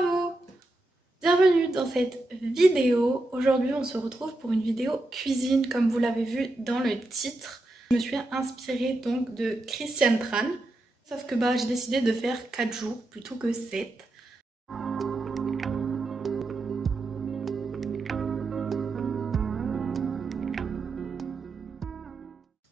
Bravo! Bienvenue dans cette vidéo. Aujourd'hui, on se retrouve pour une vidéo cuisine, comme vous l'avez vu dans le titre. Je me suis inspirée donc de Christian Tran. Sauf que j'ai décidé de faire 4 jours plutôt que 7.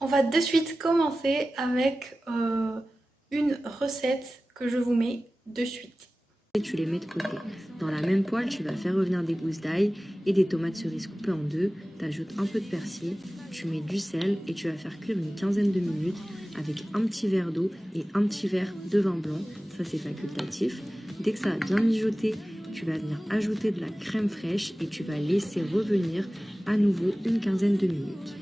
On va de suite commencer avec une recette que je vous mets de suite. Tu les mets de côté. Dans la même poêle, tu vas faire revenir des gousses d'ail et des tomates cerises coupées en deux. Tu ajoutes un peu de persil, tu mets du sel et tu vas faire cuire une quinzaine de minutes avec un petit verre d'eau et un petit verre de vin blanc. Ça, c'est facultatif. Dès que ça a bien mijoté, tu vas venir ajouter de la crème fraîche et tu vas laisser revenir à nouveau une quinzaine de minutes.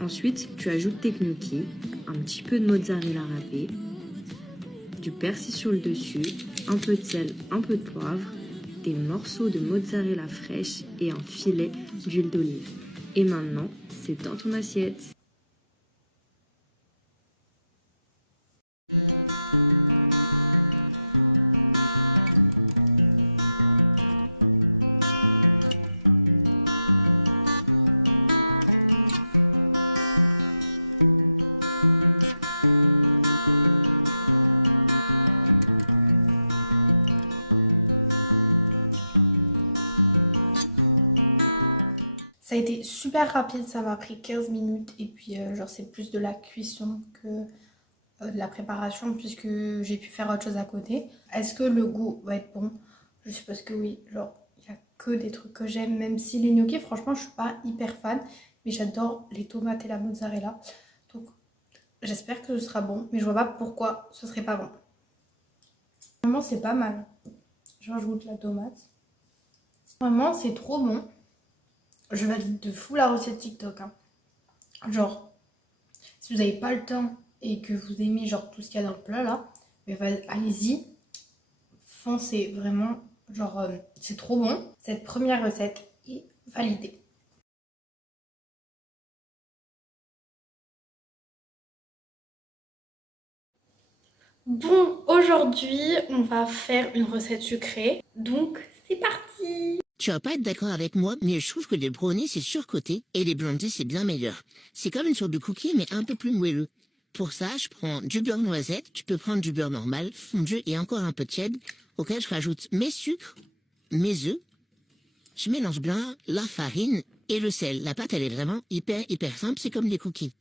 Ensuite, tu ajoutes tes gnocchis, un petit peu de mozzarella râpé, du persil sur le dessus, un peu de sel, un peu de poivre, des morceaux de mozzarella fraîche et un filet d'huile d'olive. Et maintenant, c'est dans ton assiette. Ça a été super rapide, ça m'a pris 15 minutes et puis genre c'est plus de la cuisson que de la préparation puisque j'ai pu faire autre chose à côté. Est-ce que le goût va être bon? Je suppose que oui, genre il n'y a que des trucs que j'aime, même si les gnocchis franchement je suis pas hyper fan, mais j'adore les tomates et la mozzarella. Donc j'espère que ce sera bon, mais je vois pas pourquoi ce serait pas bon. Vraiment c'est pas mal. Je rajoute la tomate. Vraiment c'est trop bon. Je valide de fou la recette TikTok. Hein. Genre, si vous n'avez pas le temps et que vous aimez genre tout ce qu'il y a dans le plat là, allez-y, foncez vraiment. Genre, c'est trop bon. Cette première recette est validée. Bon, aujourd'hui, on va faire une recette sucrée. Donc, c'est parti! Tu vas pas être d'accord avec moi, mais je trouve que les brownies c'est surcoté et les blondés c'est bien meilleur. C'est comme une sorte de cookie mais un peu plus moelleux. Pour ça, je prends du beurre noisette, tu peux prendre du beurre normal, fondu et encore un peu de cheddar, auquel je rajoute mes sucres, mes œufs. Je mélange bien la farine et le sel. La pâte elle est vraiment hyper simple, c'est comme des cookies.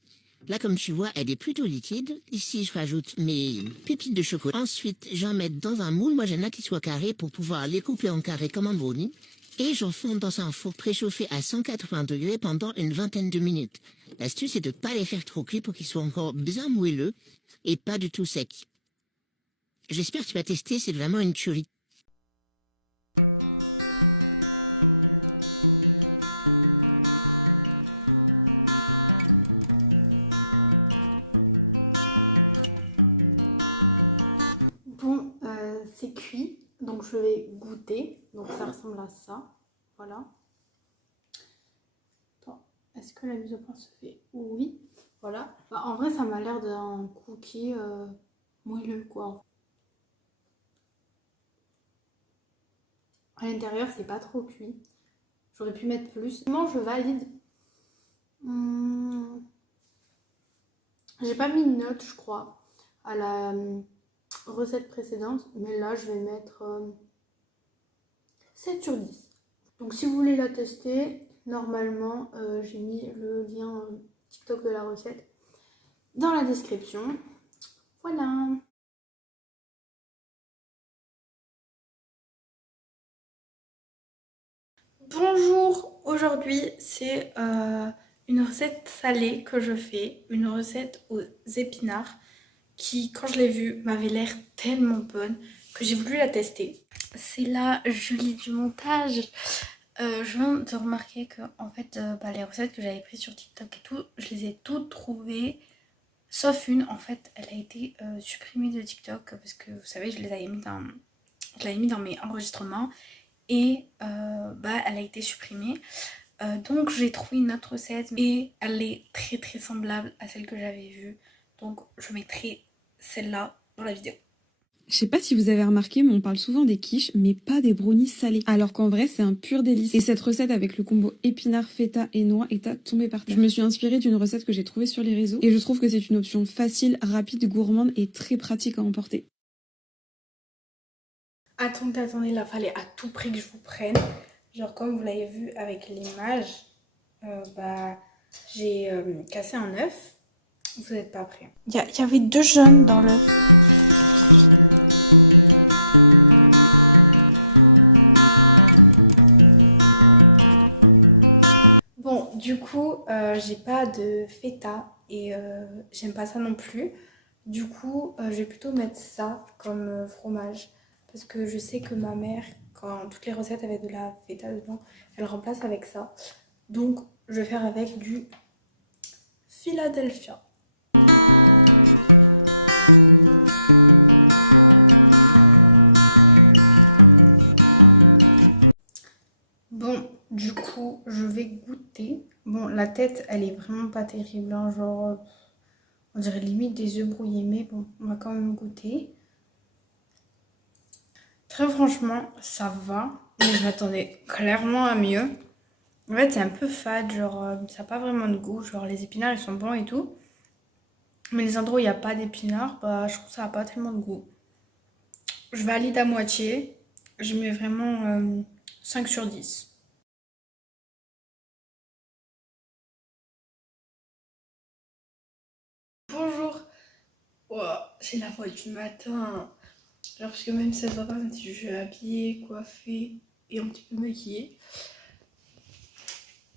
Là, comme tu vois, elle est plutôt liquide. Ici, je rajoute mes pépites de chocolat. Ensuite, j'en mets dans un moule. Moi, j'aime là qu'il soit carré pour pouvoir les couper en carré comme un brownie. Et j'enfonce dans un four préchauffé à 180 degrés pendant une vingtaine de minutes. L'astuce, c'est de ne pas les faire trop cuits pour qu'ils soient encore bien moelleux et pas du tout secs. J'espère que tu vas tester, c'est vraiment une tuerie. Bon, c'est cuit, donc je vais goûter. Donc ça ressemble à ça, voilà. Attends, est-ce que la mise au point se fait? Oui, voilà. En vrai, ça m'a l'air d'un cookie moelleux, quoi. À l'intérieur, c'est pas trop cuit. J'aurais pu mettre plus. Moi, je valide. J'ai pas mis de note, je crois, à la recette précédente, mais là, je vais mettre 7 sur 10. Donc, si vous voulez la tester, normalement, j'ai mis le lien TikTok de la recette dans la description. Voilà. Bonjour, aujourd'hui c'est une recette salée que je fais, une recette aux épinards qui, quand je l'ai vue, m'avait l'air tellement bonne que j'ai voulu la tester. C'est la Julie du montage. Je viens de remarquer que en fait, les recettes que j'avais prises sur TikTok et tout, je les ai toutes trouvées, sauf une. En fait, elle a été supprimée de TikTok parce que vous savez, je l'avais mis dans mes enregistrements et elle a été supprimée. Donc j'ai trouvé une autre recette et elle est très semblable à celle que j'avais vue. Donc je mettrai celle-là dans la vidéo. Je sais pas si vous avez remarqué, mais on parle souvent des quiches, mais pas des brownies salés. Alors qu'en vrai, c'est un pur délice. Et cette recette avec le combo épinards, feta et noix est à tomber par terre. Je me suis inspirée d'une recette que j'ai trouvée sur les réseaux et je trouve que c'est une option facile, rapide, gourmande et très pratique à emporter. Attendez, là, fallait à tout prix que je vous prenne. Genre, comme vous l'avez vu avec l'image, j'ai cassé un œuf. Vous n'êtes pas prêts. Il y avait 2 jaunes dans l'œuf. Bon, du coup, j'ai pas de feta et j'aime pas ça non plus. Du coup, je vais plutôt mettre ça comme fromage. Parce que je sais que ma mère, quand toutes les recettes avaient de la feta dedans, elle remplace avec ça. Donc, je vais faire avec du Philadelphia. Bon, du coup, je vais goûter. Bon, la tête, elle est vraiment pas terrible, hein, genre, on dirait limite des œufs brouillés, mais bon, on va quand même goûter. Très franchement, ça va, mais je m'attendais clairement à mieux. En fait, c'est un peu fade, genre, ça n'a pas vraiment de goût, genre, les épinards, ils sont bons et tout. Mais les endroits où il n'y a pas d'épinards, bah, je trouve que ça n'a pas tellement de goût. Je valide à moitié, je mets vraiment 5 sur 10. Bonjour. Ouah, j'ai la voix du matin. Genre parce que même si ça se voit pas, même si je suis habillée, coiffée et un petit peu maquillée.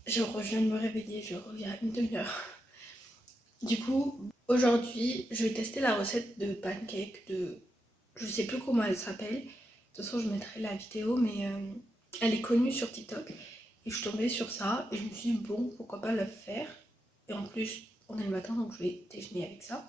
Genre je viens de me réveiller, je reviens à une demi-heure. Du coup, aujourd'hui, je vais tester la recette de pancake de... Je sais plus comment elle s'appelle. De toute façon, je mettrai la vidéo, mais elle est connue sur TikTok. Et je suis tombée sur ça et je me suis dit, bon, pourquoi pas la faire. Et en plus, on est le matin, donc je vais déjeuner avec ça.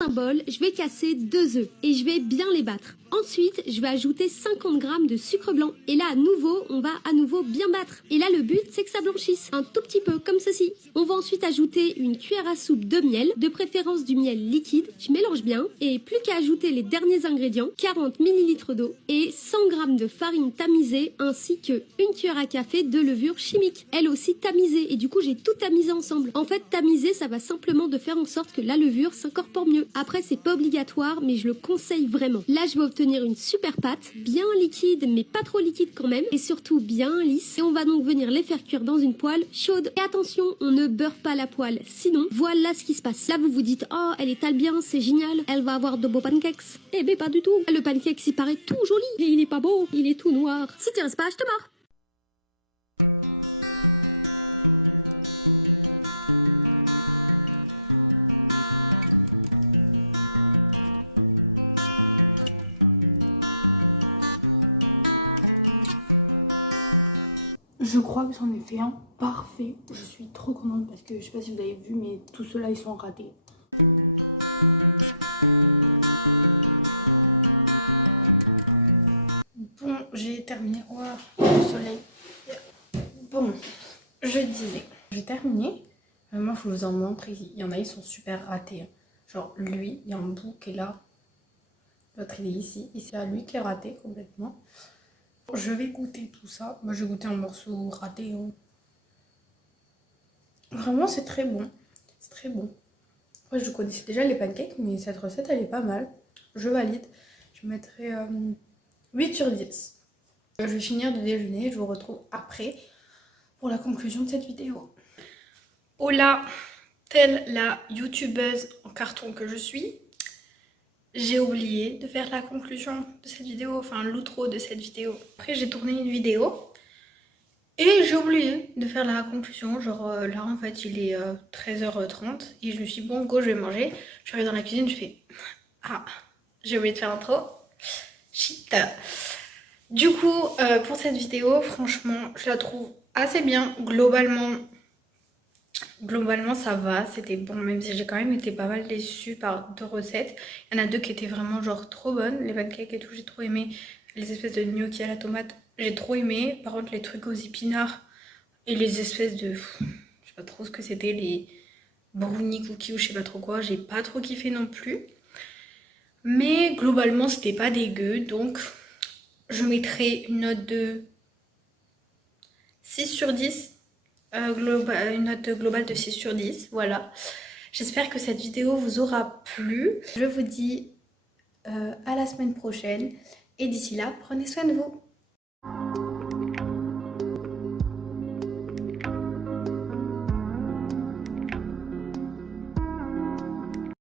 Un bol, je vais casser 2 œufs et je vais bien les battre. Ensuite, je vais ajouter 50 g de sucre blanc. Et là, à nouveau, on va à nouveau bien battre. Et là, le but, c'est que ça blanchisse. Un tout petit peu, comme ceci. On va ensuite ajouter une cuillère à soupe de miel, de préférence du miel liquide. Je mélange bien. Et plus qu'à ajouter les derniers ingrédients, 40 ml d'eau et 100 g de farine tamisée, ainsi que une cuillère à café de levure chimique. Elle aussi tamisée. Et du coup, j'ai tout tamisé ensemble. En fait, tamiser, ça va simplement de faire en sorte que la levure s'incorpore mieux. Après, c'est pas obligatoire, mais je le conseille vraiment. Là, je vais obtenir une super pâte, bien liquide, mais pas trop liquide quand même, et surtout bien lisse. Et on va donc venir les faire cuire dans une poêle chaude. Et attention, on ne beurre pas la poêle, sinon, voilà ce qui se passe. Là, vous vous dites, oh, elle étale bien, c'est génial, elle va avoir de beaux pancakes. Eh ben, pas du tout. Le pancake, il paraît tout joli, et il est pas beau, il est tout noir. Si tu restes pas, je te mords. Je crois que j'en ai fait un parfait. Je suis trop contente parce que je sais pas si vous avez vu, mais tous ceux-là ils sont ratés. Bon, j'ai terminé. Waouh, le soleil. Bon, je disais, j'ai terminé. Moi, il faut vous en montrer. Il y en a, ils sont super ratés. Genre, lui, il y a un bout qui est là. L'autre, il est ici. Et c'est à lui qui est raté complètement. Je vais goûter tout ça. Moi, je vais goûter un morceau raté. Hein. Vraiment, c'est très bon. C'est très bon. Après, je connaissais déjà les pancakes, mais cette recette, elle est pas mal. Je valide. Je mettrai 8 sur 10. Je vais finir de déjeuner. Je vous retrouve après pour la conclusion de cette vidéo. Hola, telle la youtubeuse en carton que je suis, j'ai oublié de faire la conclusion de cette vidéo, enfin l'outro de cette vidéo. Après j'ai tourné une vidéo et j'ai oublié de faire la conclusion. Genre là en fait il est 13h30 et je me suis dit bon go je vais manger. Je suis arrivée dans la cuisine, je fais ah j'ai oublié de faire l'intro. Shit. Du coup pour cette vidéo franchement je la trouve assez bien Globalement ça va, c'était bon même si j'ai quand même été pas mal déçue par 2 recettes. Il y en a 2 qui étaient vraiment genre trop bonnes, les pancakes et tout j'ai trop aimé. Les espèces de gnocchi à la tomate j'ai trop aimé. Par contre les trucs aux épinards et les espèces de... je sais pas trop ce que c'était, les brownies cookies ou je sais pas trop quoi, j'ai pas trop kiffé non plus. Mais globalement, c'était pas dégueu. Donc, je mettrai une note de 6 sur 10. Une note globale de 6 sur 10. Voilà. J'espère que cette vidéo vous aura plu. Je vous dis à la semaine prochaine. Et d'ici là, prenez soin de vous.